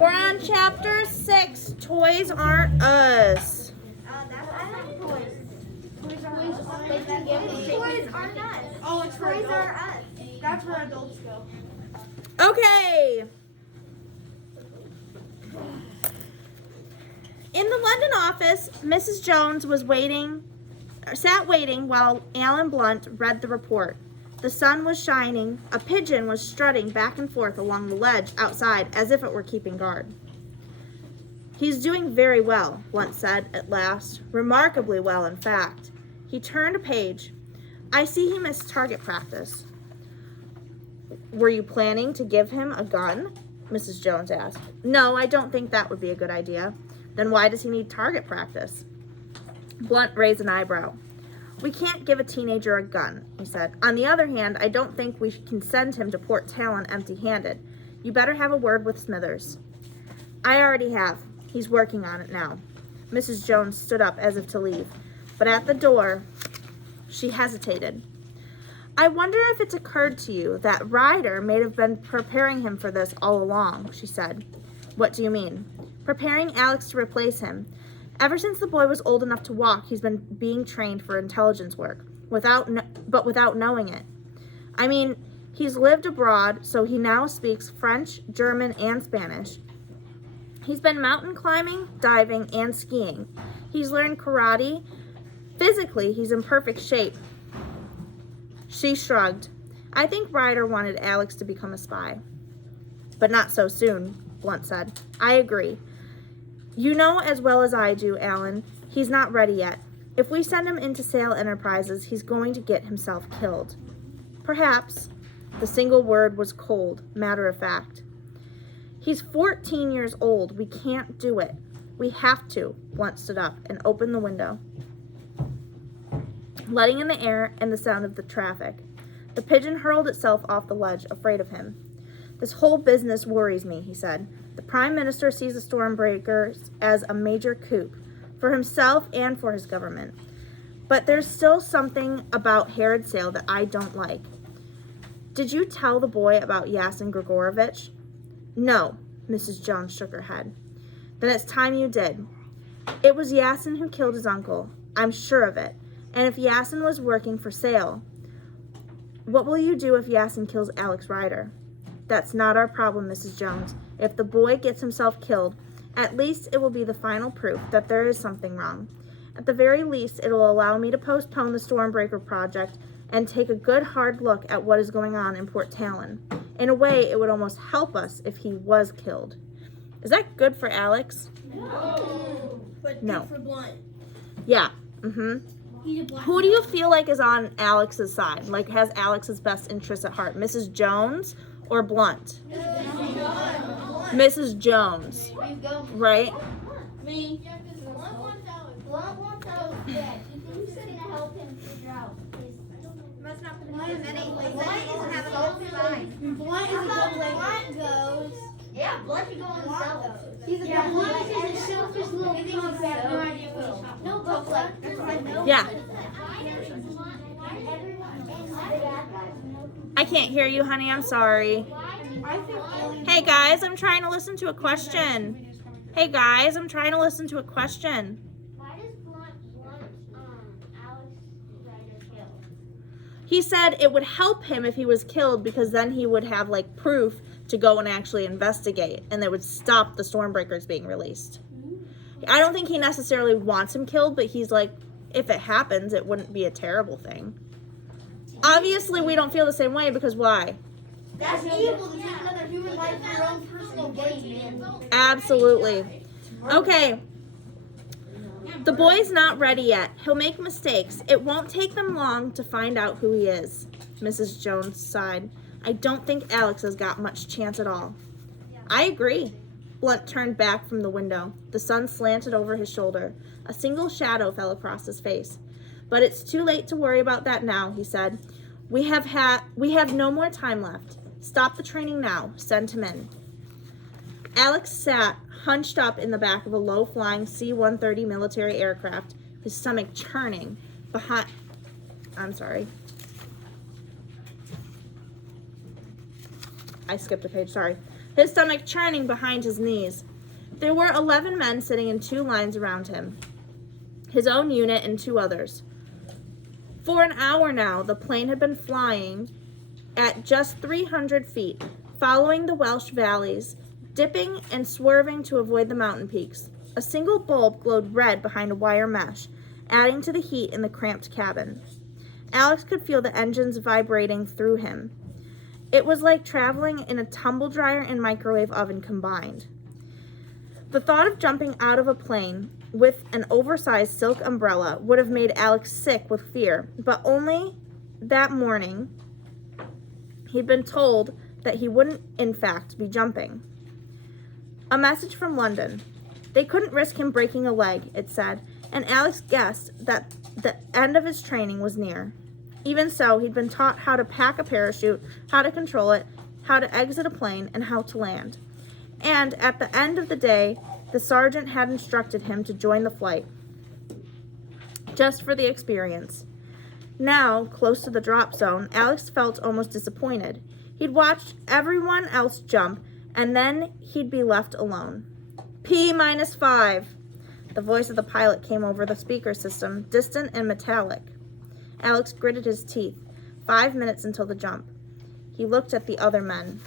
We're on chapter 6, Toys Aren't Us. Toys are us. Oh, it's for adults. Are us. That's where adults go. Okay. In the London office, Mrs. Jones sat waiting while Alan Blunt read the report. The sun was shining. A pigeon was strutting back and forth along the ledge outside as if it were keeping guard. He's doing very well, Blunt said at last. Remarkably well, in fact. He turned a page. I see he missed target practice. Were you planning to give him a gun? Mrs. Jones asked. No, I don't think that would be a good idea. Then why does he need target practice? Blunt raised an eyebrow. We can't give a teenager a gun, he said. On the other hand, I don't think we can send him to Port Talon empty-handed. You better have a word with Smithers. I already have. He's working on it now. Mrs. Jones stood up as if to leave, but at the door, she hesitated. I wonder if it's occurred to you that Ryder may have been preparing him for this all along, she said. What do you mean? Preparing Alex to replace him. Ever since the boy was old enough to walk, he's been being trained for intelligence work, without knowing it. I mean, he's lived abroad, so he now speaks French, German, and Spanish. He's been mountain climbing, diving, and skiing. He's learned karate. Physically, he's in perfect shape. She shrugged. I think Ryder wanted Alex to become a spy. But not so soon, Blunt said. I agree. You know as well as I do, Alan, he's not ready yet. If we send him into Sale Enterprises, he's going to get himself killed. Perhaps. The single word was cold, matter of fact. He's 14 years old. We can't do it. We have to. Blunt stood up and opened the window, letting in the air and the sound of the traffic. The pigeon hurled itself off the ledge, afraid of him. This whole business worries me, he said. The Prime Minister sees the Stormbreakers as a major coup, for himself and for his government. But there's still something about Herod Sale that I don't like. Did you tell the boy about Yasin Grigorovich? No, Mrs. Jones shook her head. Then it's time you did. It was Yasin who killed his uncle. I'm sure of it. And if Yasin was working for Sale, what will you do if Yasin kills Alex Ryder? That's not our problem, Mrs. Jones. If the boy gets himself killed, at least it will be the final proof that there is something wrong. At the very least, it will allow me to postpone the Stormbreaker project and take a good hard look at what is going on in Port Talon. In a way, it would almost help us if he was killed. Is that good for Alex? No. But no. Good for Blunt. Yeah. Who do you feel like is on Alex's side? Like has Alex's best interests at heart? Mrs. Jones or Blunt? Mrs. Jones. Right? Me. Blunt wants Alex dead. He thinks he's gonna help him figure out his. Must not be Blunt Blunt have a good side. Blunt is a good lady. Blunt goes. Yeah, Blunt can go on himself. He's a good Blunt is a selfish little punk that has no idea what he's talking about. No, but Blunt doesn't like no. Yeah. Everyone. I can't hear you, honey. I'm sorry. I think Hey, guys, I'm trying to listen to a question. Hey, guys, I'm trying to listen to a question. Why does Blunt want Alex Ryder killed? He said it would help him if he was killed because then he would have, like, proof to go and actually investigate, and that would stop the Stormbreakers being released. I don't think he necessarily wants him killed, but he's like, if it happens, it wouldn't be a terrible thing. Obviously, we don't feel the same way because why? That's evil to take another human life for your own personal gain, man. Absolutely. Okay. The boy's not ready yet. He'll make mistakes. It won't take them long to find out who he is. Mrs. Jones sighed. I don't think Alex has got much chance at all. I agree. Blunt turned back from the window. The sun slanted over his shoulder. A single shadow fell across his face. But it's too late to worry about that now, he said. We have no more time left. Stop the training now. Send him in. Alex sat hunched up in the back of a low-flying C-130 military aircraft, his stomach churning behind. I'm sorry. I skipped a page, sorry. his stomach churning behind his knees. There were 11 men sitting in 2 lines around him, his own unit and 2 others. For an hour now, the plane had been flying at just 300 feet, following the Welsh valleys, dipping and swerving to avoid the mountain peaks. A single bulb glowed red behind a wire mesh, adding to the heat in the cramped cabin. Alex could feel the engines vibrating through him. It was like traveling in a tumble dryer and microwave oven combined. The thought of jumping out of a plane with an oversized silk umbrella would have made Alex sick with fear, but only that morning he'd been told that he wouldn't, in fact, be jumping. A message from London. They couldn't risk him breaking a leg, it said, and Alex guessed that the end of his training was near. Even so, he'd been taught how to pack a parachute, how to control it, how to exit a plane, and how to land. And at the end of the day, the sergeant had instructed him to join the flight, just for the experience. Now, close to the drop zone, Alex felt almost disappointed. He'd watched everyone else jump, and then he'd be left alone. P-5. The voice of the pilot came over the speaker system, distant and metallic. Alex gritted his teeth. 5 minutes until the jump. He looked at the other men,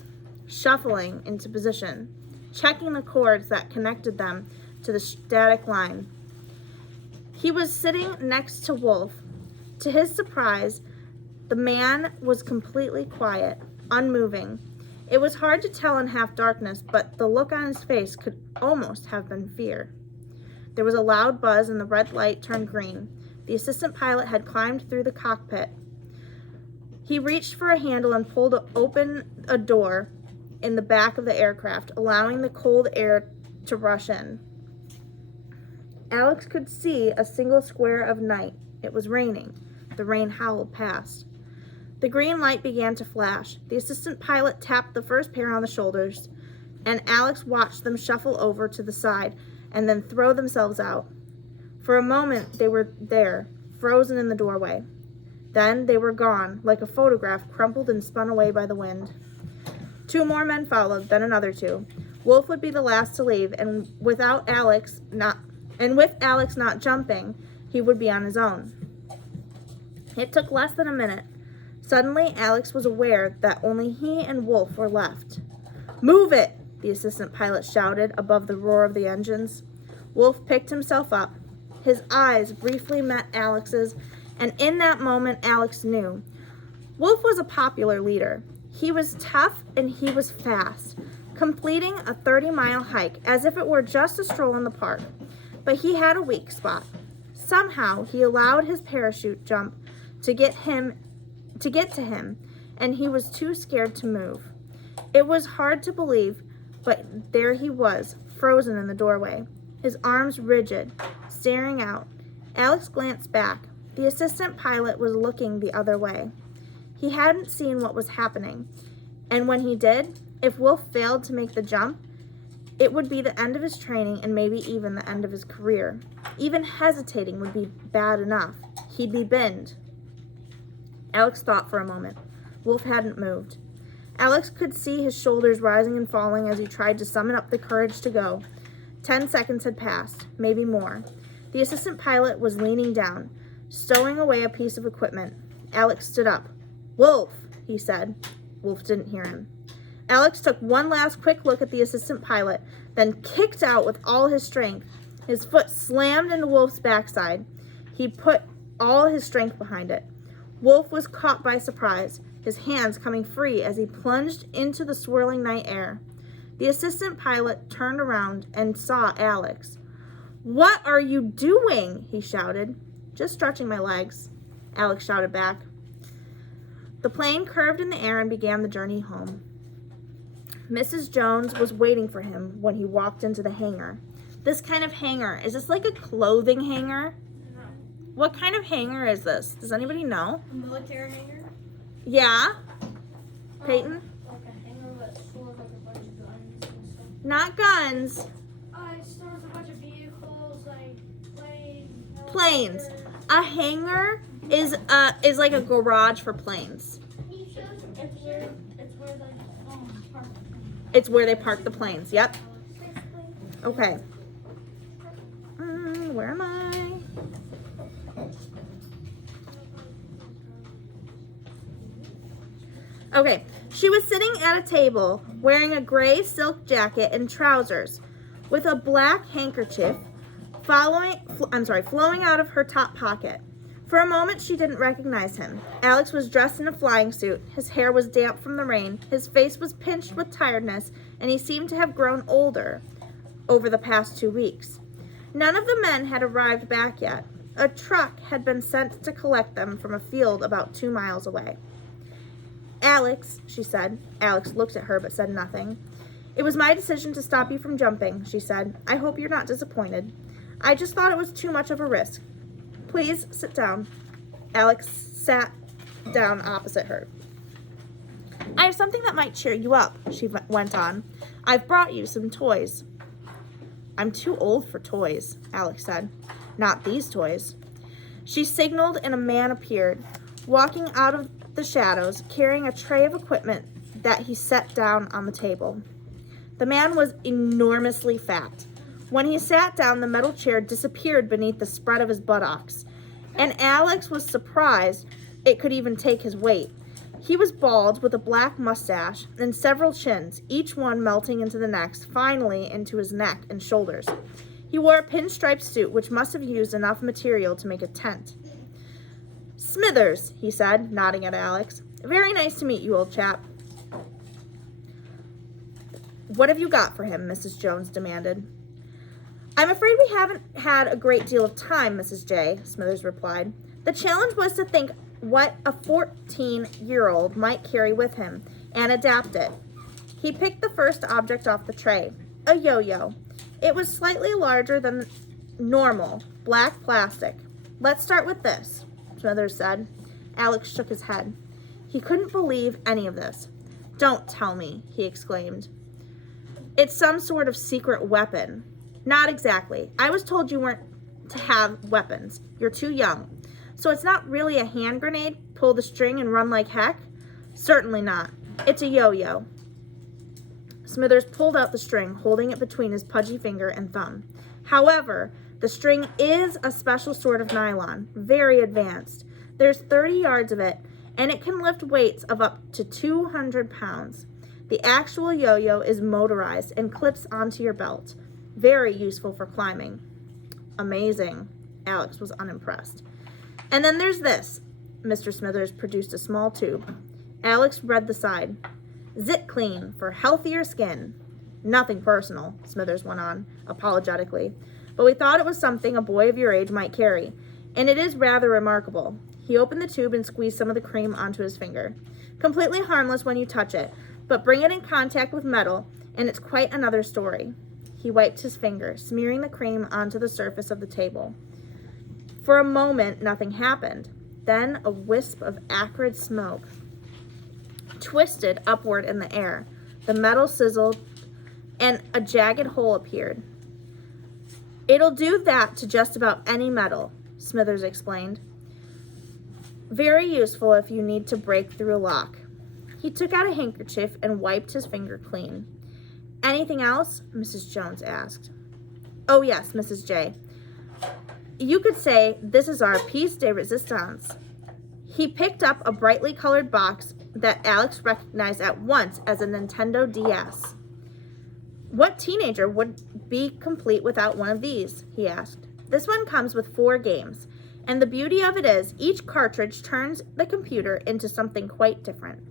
shuffling into position, checking the cords that connected them to the static line. He was sitting next to Wolf. To his surprise, the man was completely quiet, unmoving. It was hard to tell in half darkness, but the look on his face could almost have been fear. There was a loud buzz and the red light turned green. The assistant pilot had climbed through the cockpit. He reached for a handle and pulled open a door in the back of the aircraft, allowing the cold air to rush in. Alex could see a single square of night. It was raining. The rain howled past. The green light began to flash. The assistant pilot tapped the first pair on the shoulders, and Alex watched them shuffle over to the side and then throw themselves out. For a moment, they were there, frozen in the doorway. Then they were gone, like a photograph crumpled and spun away by the wind. 2 more men followed, then another 2. Wolf would be the last to leave, and with Alex not jumping, he would be on his own. It took less than a minute. Suddenly, Alex was aware that only he and Wolf were left. "Move it!" the assistant pilot shouted above the roar of the engines. Wolf picked himself up. His eyes briefly met Alex's, and in that moment, Alex knew. Wolf was a popular leader. He was tough and he was fast, completing a 30-mile hike as if it were just a stroll in the park. But he had a weak spot. Somehow, he allowed his parachute jump to get to him, and he was too scared to move. It was hard to believe, but there he was, frozen in the doorway, his arms rigid, staring out. Alex glanced back. The assistant pilot was looking the other way. He hadn't seen what was happening, and when he did, if Wolf failed to make the jump, it would be the end of his training and maybe even the end of his career. Even hesitating would be bad enough. He'd be binned. Alex thought for a moment. Wolf hadn't moved. Alex could see his shoulders rising and falling as he tried to summon up the courage to go. 10 seconds had passed, maybe more. The assistant pilot was leaning down, stowing away a piece of equipment. Alex stood up. "Wolf," he said. Wolf didn't hear him. Alex took one last quick look at the assistant pilot, then kicked out with all his strength. His foot slammed into Wolf's backside. He put all his strength behind it. Wolf was caught by surprise, his hands coming free as he plunged into the swirling night air. The assistant pilot turned around and saw Alex. "What are you doing?" he shouted. "Just stretching my legs," Alex shouted back. The plane curved in the air and began the journey home. Mrs. Jones was waiting for him when he walked into the hangar. This kind of hangar, is this like a clothing hanger? No. What kind of hangar is this? Does anybody know? A military hangar? Yeah? Peyton? Like a hangar that stores like a bunch of guns and stuff. Not guns. It stores a bunch of vehicles like Planes. A hangar is like a garage for planes. It's where like park. It's where they park the planes. Yep. Okay. Where am I? Okay. She was sitting at a table wearing a gray silk jacket and trousers with a black handkerchief flowing out of her top pocket. For a moment, she didn't recognize him. Alex was dressed in a flying suit. His hair was damp from the rain. His face was pinched with tiredness, and he seemed to have grown older over the past 2 weeks. None of the men had arrived back yet. A truck had been sent to collect them from a field about 2 miles away. Alex, she said. Alex looked at her but said nothing. It was my decision to stop you from jumping, she said. I hope you're not disappointed. I just thought it was too much of a risk. Please sit down. Alex sat down opposite her. I have something that might cheer you up, she went on. I've brought you some toys. I'm too old for toys, Alex said. Not these toys. She signaled and a man appeared, walking out of the shadows, carrying a tray of equipment that he set down on the table. The man was enormously fat. When he sat down, the metal chair disappeared beneath the spread of his buttocks, and Alex was surprised it could even take his weight. He was bald with a black mustache and several chins, each one melting into the next, finally into his neck and shoulders. He wore a pinstripe suit, which must have used enough material to make a tent. Smithers, he said, nodding at Alex. Very nice to meet you, old chap. What have you got for him? Mrs. Jones demanded. I'm afraid we haven't had a great deal of time, Mrs. J., Smithers replied. The challenge was to think what a 14-year-old might carry with him and adapt it. He picked the first object off the tray, a yo-yo. It was slightly larger than normal, black plastic. Let's start with this, Smithers said. Alex shook his head. He couldn't believe any of this. Don't tell me, he exclaimed. It's some sort of secret weapon. Not exactly. I was told you weren't to have weapons. You're too young. So it's not really a hand grenade? Pull the string and run like heck? Certainly not. It's a yo-yo. Smithers pulled out the string, holding it between his pudgy finger and thumb. However, the string is a special sort of nylon, very advanced. There's 30 yards of it, and it can lift weights of up to 200 pounds. The actual yo-yo is motorized and clips onto your belt. Very useful for climbing. Amazing. Alex was unimpressed. And then there's this. Mr. Smithers produced a small tube. Alex read the side. Zit Clean for healthier skin. Nothing personal, Smithers went on, apologetically. But we thought it was something a boy of your age might carry. And it is rather remarkable. He opened the tube and squeezed some of the cream onto his finger. Completely harmless when you touch it, but bring it in contact with metal, and it's quite another story. He wiped his finger, smearing the cream onto the surface of the table. For a moment, nothing happened. Then a wisp of acrid smoke twisted upward in the air. The metal sizzled, and a jagged hole appeared. It'll do that to just about any metal, Smithers explained. Very useful if you need to break through a lock. He took out a handkerchief and wiped his finger clean. Anything else? Mrs. Jones asked. Oh yes, Mrs. J. You could say this is our piece de resistance. He picked up a brightly colored box that Alex recognized at once as a Nintendo DS. What teenager would be complete without one of these? He asked. This one comes with 4 games, and the beauty of it is each cartridge turns the computer into something quite different.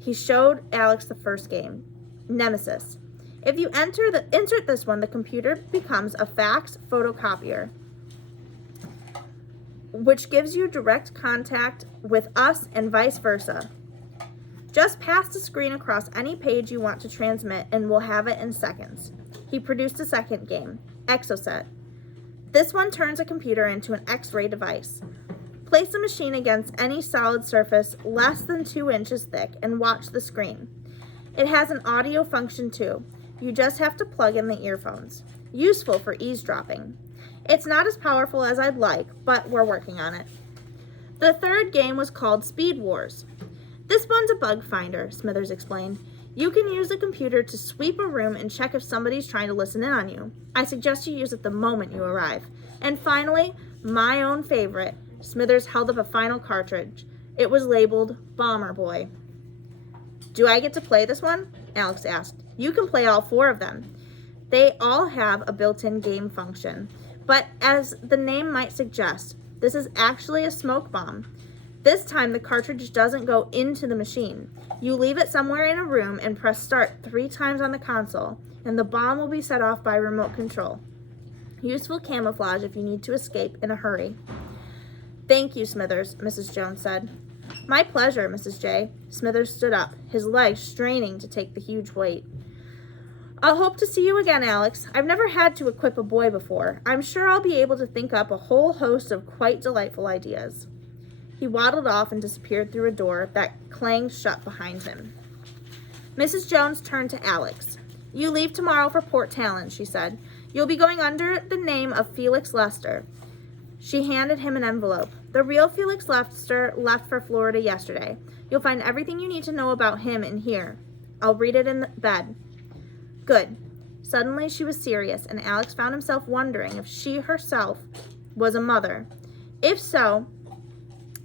He showed Alex the first game, Nemesis. If you insert this one, the computer becomes a fax photocopier, which gives you direct contact with us and vice versa. Just pass the screen across any page you want to transmit and we'll have it in seconds. He produced a second game, Exocet. This one turns a computer into an X-ray device. Place the machine against any solid surface less than 2 inches thick and watch the screen. It has an audio function too. You just have to plug in the earphones. Useful for eavesdropping. It's not as powerful as I'd like, but we're working on it. The third game was called Speed Wars. This one's a bug finder, Smithers explained. You can use the computer to sweep a room and check if somebody's trying to listen in on you. I suggest you use it the moment you arrive. And finally, my own favorite. Smithers held up a final cartridge. It was labeled Bomber Boy. Do I get to play this one? Alex asked. You can play all 4 of them. They all have a built-in game function. But as the name might suggest, this is actually a smoke bomb. This time the cartridge doesn't go into the machine. You leave it somewhere in a room and press start 3 times on the console, and the bomb will be set off by remote control. Useful camouflage if you need to escape in a hurry. Thank you, Smithers, Mrs. Jones said. My pleasure, Mrs. J. Smithers stood up, his legs straining to take the huge weight. I'll hope to see you again, Alex. I've never had to equip a boy before. I'm sure I'll be able to think up a whole host of quite delightful ideas. He waddled off and disappeared through a door that clanged shut behind him. Mrs. Jones turned to Alex. You leave tomorrow for Port Talon, she said. You'll be going under the name of Felix Lester. She handed him an envelope. The real Felix Lester left for Florida yesterday. You'll find everything you need to know about him in here. I'll read it in bed. Good. Suddenly she was serious, and Alex found himself wondering if she herself was a mother. If so,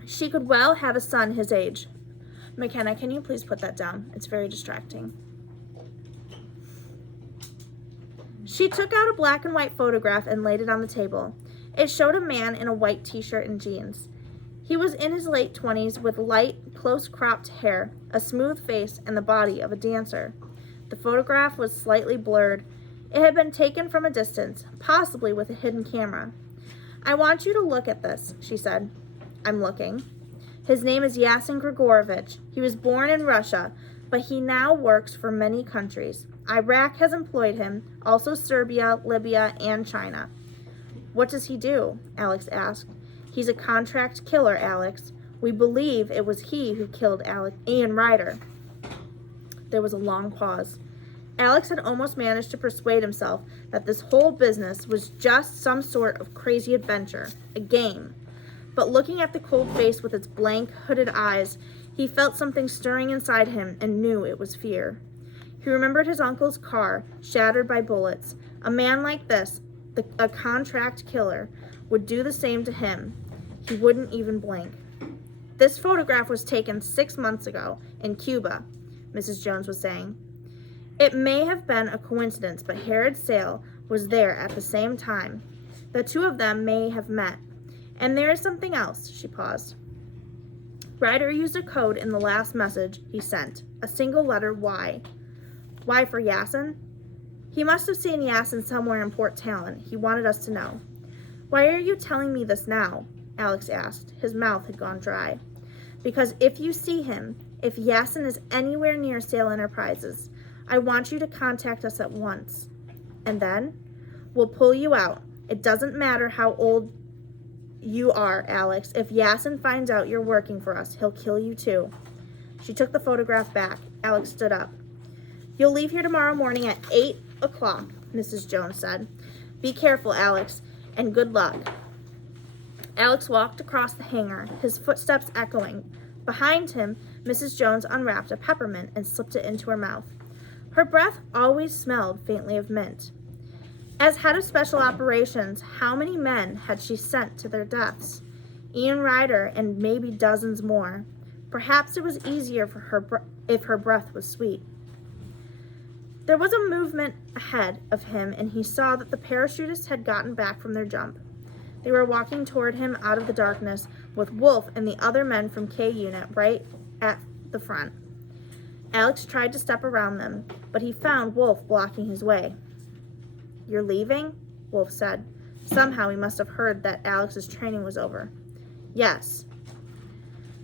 she could well have a son his age. McKenna, can you please put that down? It's very distracting. She took out a black and white photograph and laid it on the table. It showed a man in a white t-shirt and jeans. He was in his late 20s with light, close-cropped hair, a smooth face, and the body of a dancer. The photograph was slightly blurred. It had been taken from a distance, possibly with a hidden camera. I want you to look at this, she said. I'm looking. His name is Yasin Grigorovich. He was born in Russia, but he now works for many countries. Iraq has employed him, also Serbia, Libya, and China. What does he do? Alex asked. He's a contract killer, Alex. We believe it was he who killed Ian Ryder. There was a long pause. Alex had almost managed to persuade himself that this whole business was just some sort of crazy adventure, a game. But looking at the cold face with its blank, hooded eyes, he felt something stirring inside him and knew it was fear. He remembered his uncle's car, shattered by bullets. A man like this, a contract killer, would do the same to him. He wouldn't even blink. This photograph was taken 6 months ago in Cuba, Mrs. Jones was saying. It may have been a coincidence, but Herod Sale was there at the same time. The 2 of them may have met. And there is something else, she paused. Ryder used a code in the last message he sent, a single letter Y. Y for Yasin? He must have seen Yasin somewhere in Port Talon. He wanted us to know. Why are you telling me this now? Alex asked. His mouth had gone dry. Because if you see him, if Yasin is anywhere near Sale Enterprises, I want you to contact us at once. And then we'll pull you out. It doesn't matter how old you are, Alex. If Yasin finds out you're working for us, he'll kill you too. She took the photograph back. Alex stood up. You'll leave here tomorrow morning at 8 o'clock, Mrs. Jones said. Be careful, Alex, and good luck. Alex walked across the hangar, his footsteps echoing. Behind him, Mrs. Jones unwrapped a peppermint and slipped it into her mouth. Her breath always smelled faintly of mint. As head of special operations, how many men had she sent to their deaths? Ian Ryder and maybe dozens more. Perhaps it was easier for her if her breath was sweet. There was a movement ahead of him, and he saw that the parachutists had gotten back from their jump. They were walking toward him out of the darkness, with Wolf and the other men from K Unit right at the front. Alex tried to step around them, but he found Wolf blocking his way. You're leaving? Wolf said. Somehow he must have heard that Alex's training was over. Yes.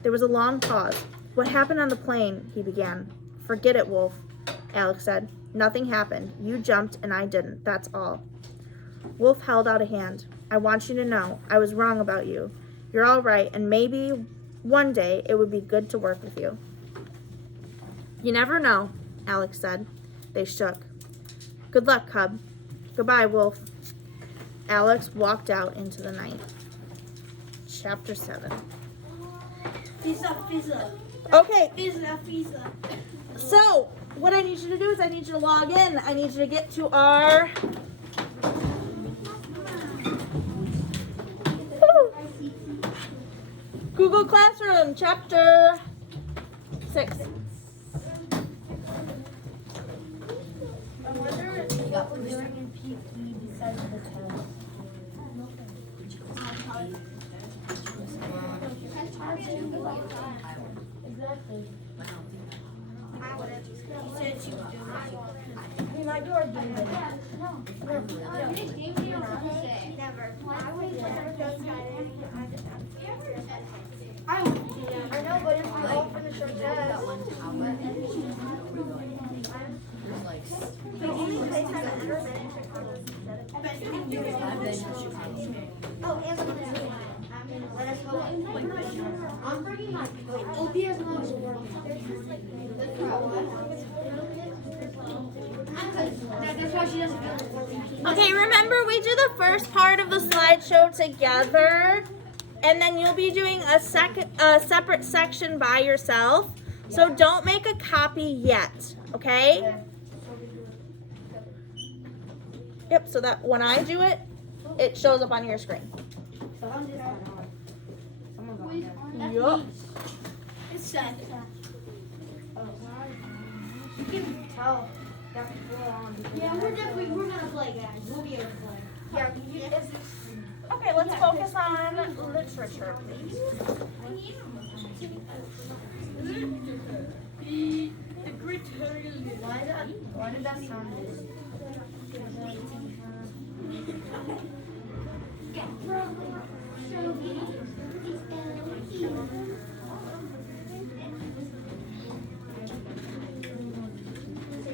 There was a long pause. What happened on the plane? He began. Forget it, Wolf, Alex said. Nothing happened. You jumped and I didn't. That's all. Wolf held out a hand. I want you to know I was wrong about you. You're all right, and maybe one day it would be good to work with you. You never know, Alex said. They shook. Good luck, Cub. Goodbye, Wolf. Alex walked out into the night. Chapter 7. Pizza. Okay, Pizza. so what I need you to do is I need you to log in. I need you to get to our Google Classroom, chapter 6. I wonder what we're doing in PE besides the test. Exactly. I mean, I do our game. I know, but if we all finish our test. Oh, and let us go. I'm bringing my OPS models work. That's why she doesn't feel it. Okay, remember we do the first part of the slideshow together, and then you'll be doing a separate section by yourself. So don't make a copy yet, okay? Yep, so that when I do it, it shows up on your screen. Yup. It's sad. You can tell that we're on. Yeah, we're gonna play, guys. We'll be able to play. Yeah, Okay, let's focus on literature, please. Why did that sound good?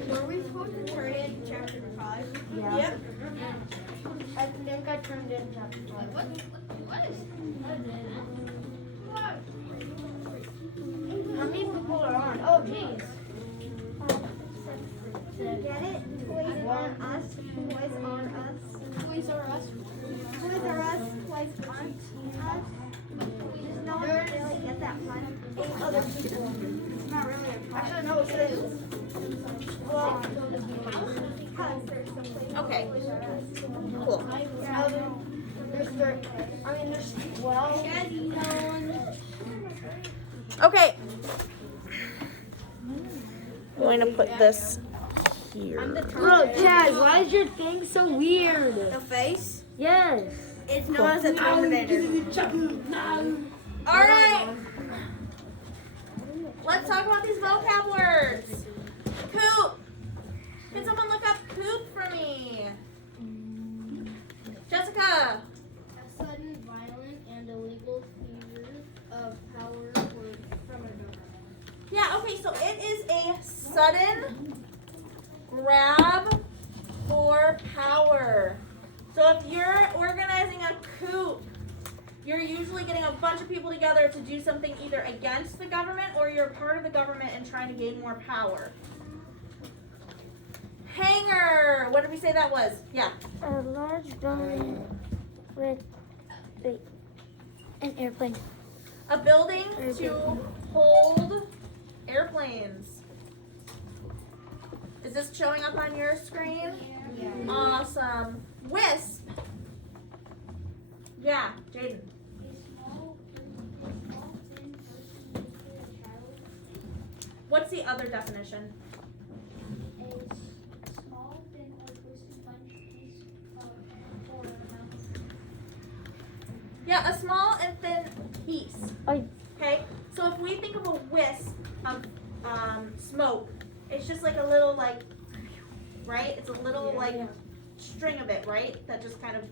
Were we supposed to turn in chapter 5? Yeah. Yep. I think I turned in chapter 5. How many people are on? Oh, jeez. Get it? Toys on us. Toys on us. Toys R Us. Toys are us. Toys aren't us. No one really get that fun. Other people. It's not really a fun. Actually, no, it is. Well, Because there's someplace. Okay, cool. there's 12. Okay. I'm going to put this here. Bro, Chaz, why is your thing so weird? The face? Yes. It's known as a Terminator. All right. Let's talk about these vocab words. Coop. Can someone look up coop for me? Jessica. A sudden, violent, and illegal seizure of power or from a government. Yeah, okay, so it is a sudden grab for power. So if you're organizing a coup, you're usually getting a bunch of people together to do something either against the government or you're part of the government and trying to gain more power. Hangar. What did we say that was? Yeah. A large building with an airplane. A building to hold airplanes. Is this showing up on your screen? Yeah. Awesome. Wisp. Yeah, Jaden. What's the other definition? Yeah, a small and thin piece. Okay, so if we think of a wisp of smoke, it's just like a little right? It's a little string of it, right? That just kind of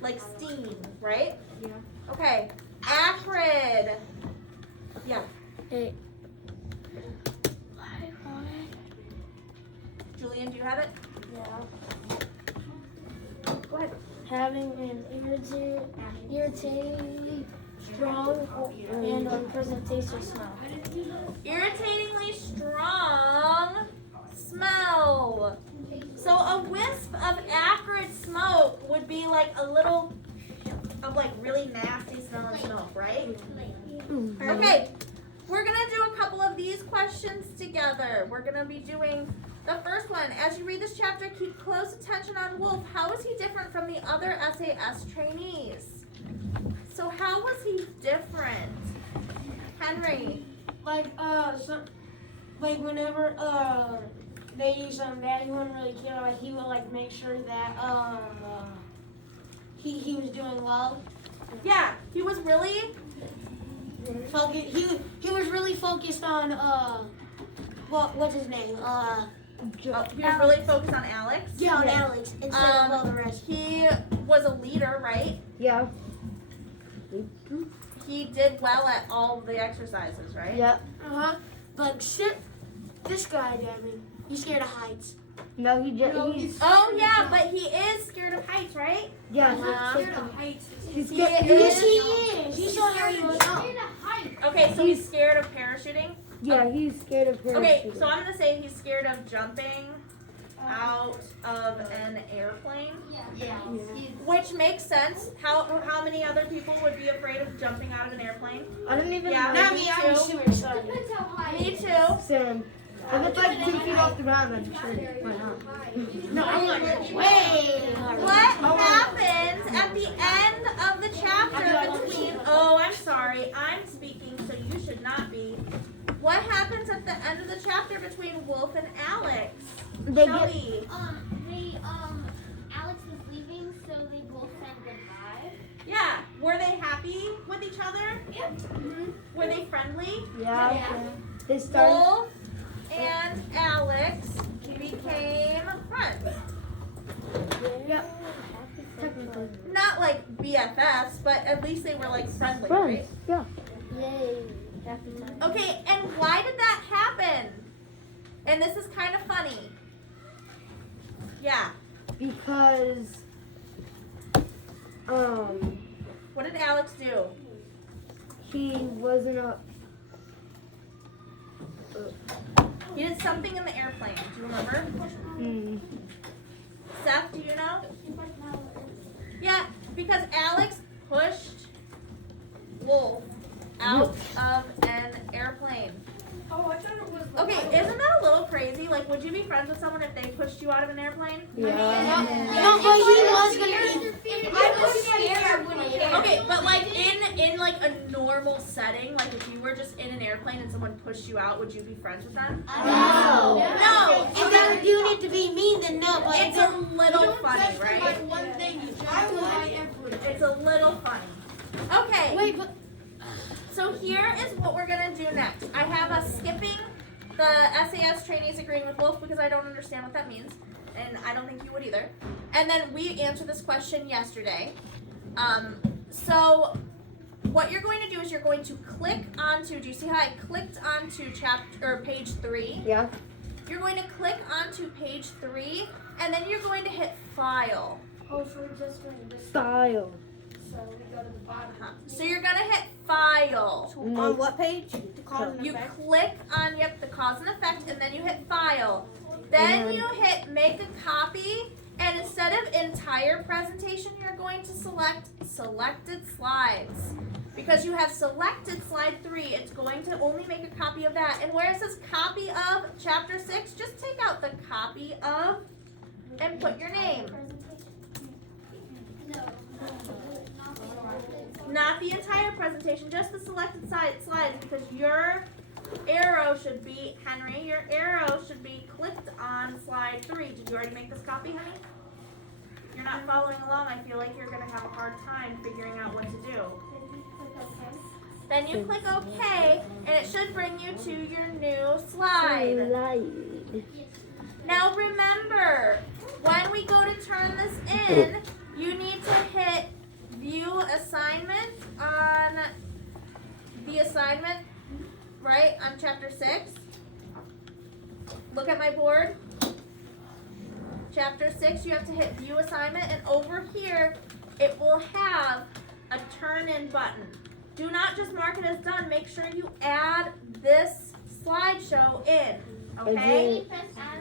like steam, right? Yeah. Okay, acrid. Yeah. Hey. Julian, do you have it? Yeah. Go ahead. Having an irritating, strong, and unpleasant taste or smell. Irritatingly strong smell. So a wisp of acrid smoke would be like a little of like really nasty smelling smoke, right? Okay. we're gonna do a couple of these questions together. We're gonna be doing the first one. As you read this chapter, keep close attention on Wolf. How is he different from the other SAS trainees? So how was he different? Henry. Like whenever they use that, he wouldn't really care. Like he would like make sure that he was doing well. Yeah, he was really He was really focused on what's his name? he was really focused on Alex. Yeah, on Alex instead of all the rest. He was a leader, right? Yeah. He did well at all the exercises, right? Yeah. But this guy, Devin, he's scared of heights. No, he just. Oh yeah, but he is scared of heights, right? Yeah, Scared of heights. He Yes, is. he is. He's so scared of Okay, so he's scared of parachuting. yeah, he's scared of parachuting. Okay, so I'm gonna say he's scared of jumping out of an airplane, which makes sense. How many other people would be afraid of jumping out of an airplane? I don't even Yeah, know. Not me, I'm super excited. Me too. Sam. If it's like 2 feet off the ground, I'm sure. Why not? No, I want way harder. What happens at the end of the chapter between? Oh, I'm sorry, I'm speaking, so you should not be. What happens at the end of the chapter between Wolf and Alex? They get. Shelby. Alex was leaving, so they both said goodbye. Yeah. Were they happy with each other? Yep. Were they friendly? Yeah. They started. Wolf and Alex became friends. Technically. Not like BFFs, but at least they were like friendly, Friends. Yeah. Yay. right? Okay, and why did that happen? And this is kind of funny. Yeah. Because. What did Alex do? He wasn't a. He did something in the airplane. Do you remember? Seth, do you know? Yeah, because Alex pushed Wolf out of an airplane. Oh, I thought it was. Okay, isn't that a little crazy? Like, would you be friends with someone if they pushed you out of an airplane? Yeah. No, but he was gonna be. I was scared when he Okay, but like in like a normal setting, like if you were just in an airplane and someone pushed you out, would you be friends with them? No. No. If they were doing it to be mean, then no. But It's a little funny, right? one thing. It's a little funny. Okay. Wait, but So here is what we're gonna do next. I have us skipping the SAS trainees agreeing with Wolf because I don't understand what that means, and I don't think you would either. And then we answered this question yesterday. So what you're going to do is you're going to click onto. Do you see how I clicked onto page 3? Yeah. You're going to click onto page 3, and then you're going to hit File. oh, so we're just doing this. Style. So we go to the bottom. So you're gonna hit File. On what page? The cause and You effect. click on the cause and effect, and then you hit File. Then you hit Make a Copy, and instead of entire presentation, you're going to select Selected Slides. Because you have selected slide 3, it's going to only make a copy of that. And where it says copy of chapter 6, just take out the copy of and put your name. Not the entire presentation, just the selected slides, because your arrow should be, Henry, your arrow should be clicked on slide 3. Did you already make this copy, honey? You're not following along. I feel like you're going to have a hard time figuring out what to do. Then you click OK, and it should bring you to your new slide. Now remember, when we go to turn this in, you need to hit View Assignment on the assignment, right, on chapter 6. Look at my board. Chapter 6, you have to hit View Assignment, and over here, it will have a turn in button. Do not just mark it as done. Make sure you add this slideshow in, okay?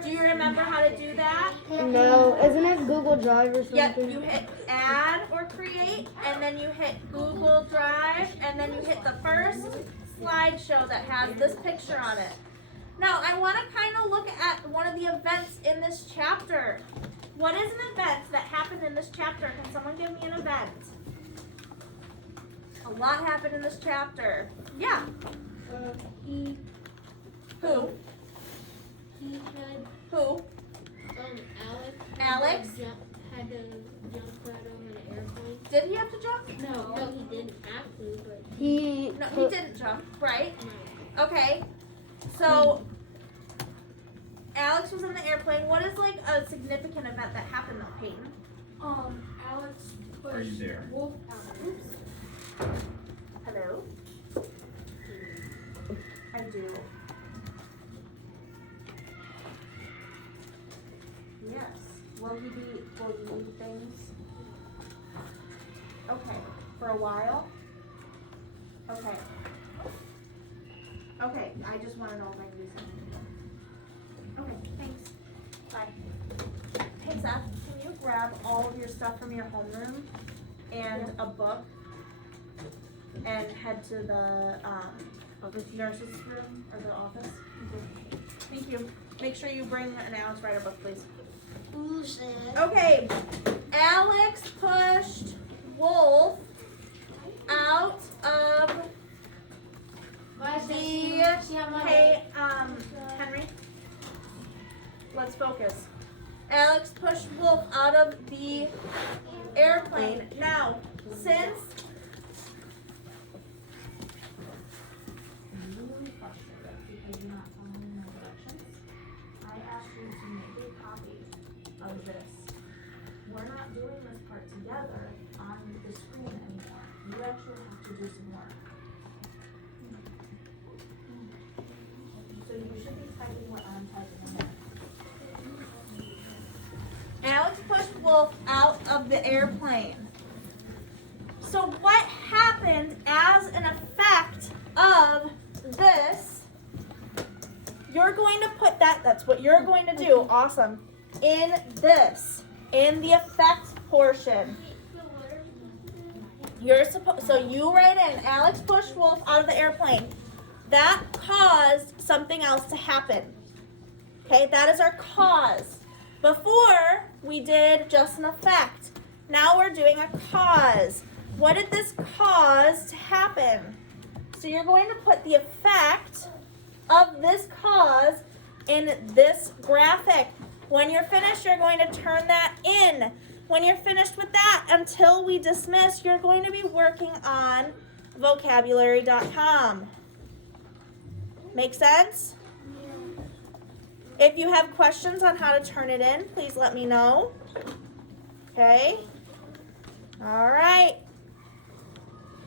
Do you remember how to do that? No, isn't it Google Drive or something? Yep, you hit Add or Create, and then you hit Google Drive, and then you hit the first slideshow that has this picture on it. Now, I want to kind of look at one of the events in this chapter. What is an event that happened in this chapter? Can someone give me an event? A lot happened in this chapter. Yeah. He Who? had Who? Alex? Had to jump out of an airplane. Did he have to jump? No, he didn't have to, but No, he didn't jump, right? no. Okay. So, Alex was in the airplane. What is like a significant event that happened though, Peyton? Alex Are you pushed there? Wolf out. Oops. Hello? I do. Yes. Will he do things? Okay. For a while? Okay. Okay. I just want to know if I can do something. Okay. Thanks. Bye. Hey, Seth, can you grab all of your stuff from your homeroom and a book and head to the nurse's room or the office? Thank you. Make sure you bring an Alex Rider book, please. Who's it? Okay, Alex pushed Wolf out of Hey, Henry, let's focus. Alex pushed Wolf out of the airplane. Now, since you're really frustrated because you're not following my directions, I asked you to make a copy of this. We're not doing this part together on the screen anymore. You actually have to do some work. So you should be typing what I'm typing in there. Alex pushed Wolf out of the airplane. So what happened as an effect of this? You're going to put that's what you're going to do, awesome, in the effects portion. So you write in, Alex pushed Wolf out of the airplane. That caused something else to happen. Okay, that is our cause. Before, we did just an effect. Now we're doing a cause. What did this cause to happen? So you're going to put the effect of this cause in this graphic. When you're finished, you're going to turn that in. When you're finished with that, until we dismiss, you're going to be working on vocabulary.com. Make sense? If you have questions on how to turn it in, please let me know. Okay? All right.